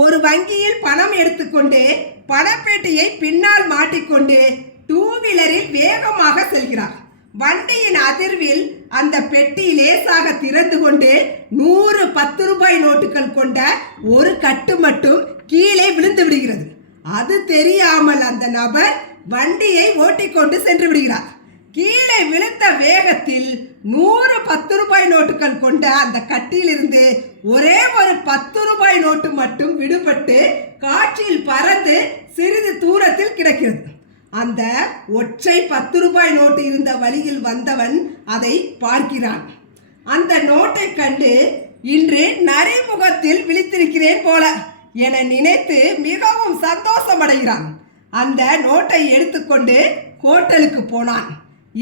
ஒரு வங்கியில் பணம் எடுத்துக்கொண்டு பணப்பேட்டியை பின்னால் மாட்டிக்கொண்டு டூ வீலரில் வேகமாக செல்கிறார். வண்டியின் அதிர்வில் அந்த பெட்டி லேசாக திறந்து கொண்டு 100 10 ரூபாய் நோட்டுகள் கொண்ட ஒரு கட்டு மட்டும் கீழே விழுந்து விடுகிறது. அது தெரியாமல் அந்த நபர் வண்டியை ஓட்டிக்கொண்டு சென்று விடுகிறார். கீழே விழுந்த வேகத்தில் 100 10 ரூபாய் நோட்டுகள் கொண்ட அந்த கட்டிலிருந்து ஒரே ஒரு 10 ரூபாய் நோட்டு மட்டும் விடுபட்டு காற்றில் பறந்து சிறிது தூரத்தில் கிடக்கிறது. அந்த ஒற்றை 10 ரூபாய் நோட்டு இருந்த வழியில் வந்தவன் அதை பார்க்கிறான். அந்த நோட்டை கண்டு இன்று நரிமுகத்தில் விழித்திருக்கிறேன் போல என நினைத்து மிகவும் சந்தோஷமடைகிறான். அந்த நோட்டை எடுத்துக்கொண்டு ஹோட்டலுக்கு போனான்.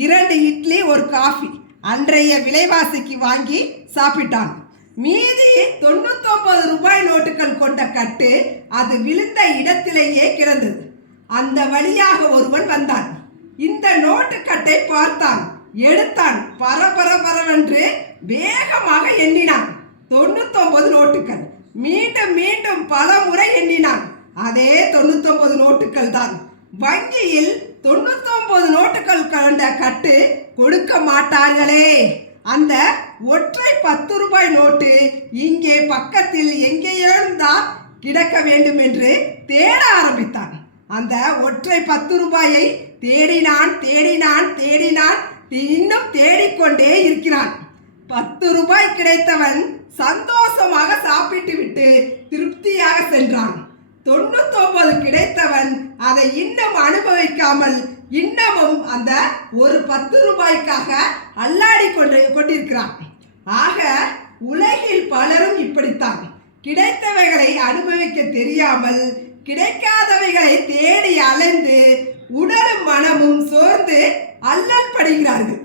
2 இட்லி ஒரு காஃபி அன்றைய விலைவாசிக்கு வாங்கி சாப்பிட்டான். மீதி 99 ரூபாய் நோட்டுகள் கொண்ட கட்டு அது விழுந்த இடத்திலேயே கிடந்தது. அந்த வழியாக ஒருவன் வந்தான். இந்த நோட்டு கட்டை பார்த்தான், எடுத்தான். பரபரவென்று வேகமாக எண்ணினான். 99 நோட்டுகள். மீண்டும் மீண்டும் பல முறை எண்ணினான். அதே 99 நோட்டுகள் தான். வங்கியில் 99 நோட்டுகள் கொண்ட கட்டு கொடுக்க மாட்டார்களே. அந்த ஒற்றை 10 ரூபாய் நோட்டு இங்கே பக்கத்தில் எங்கேயோ தான் கிடக்க வேண்டும் என்று தேட ஆரம்பித்தான். அந்த ஒற்றை 10 ரூபாயை தேடினான் தேடினான் தேடினான் இன்னும் தேடிக்கொண்டே இருக்கிறான். 10 ரூபாய் கிடைத்தவன் சந்தோஷமாக சாப்பிட்டு விட்டு திருப்தியாக சென்றான். 99 கிடைத்தவன் அதை இன்னும் அனுபவிக்காமல் இன்னமும் அந்த ஒரு 10 ரூபாய்க்காக அல்லாடி கொண்டிருக்கிறான். ஆக உலகில் பலரும் இப்படித்தான். கிடைத்தவைகளை அனுபவிக்க தெரியாமல் கிடைக்காதவைகளை தேடி அலைந்து உடலும் மனமும் சோர்ந்து அல்லல் படுகிறார்கள்.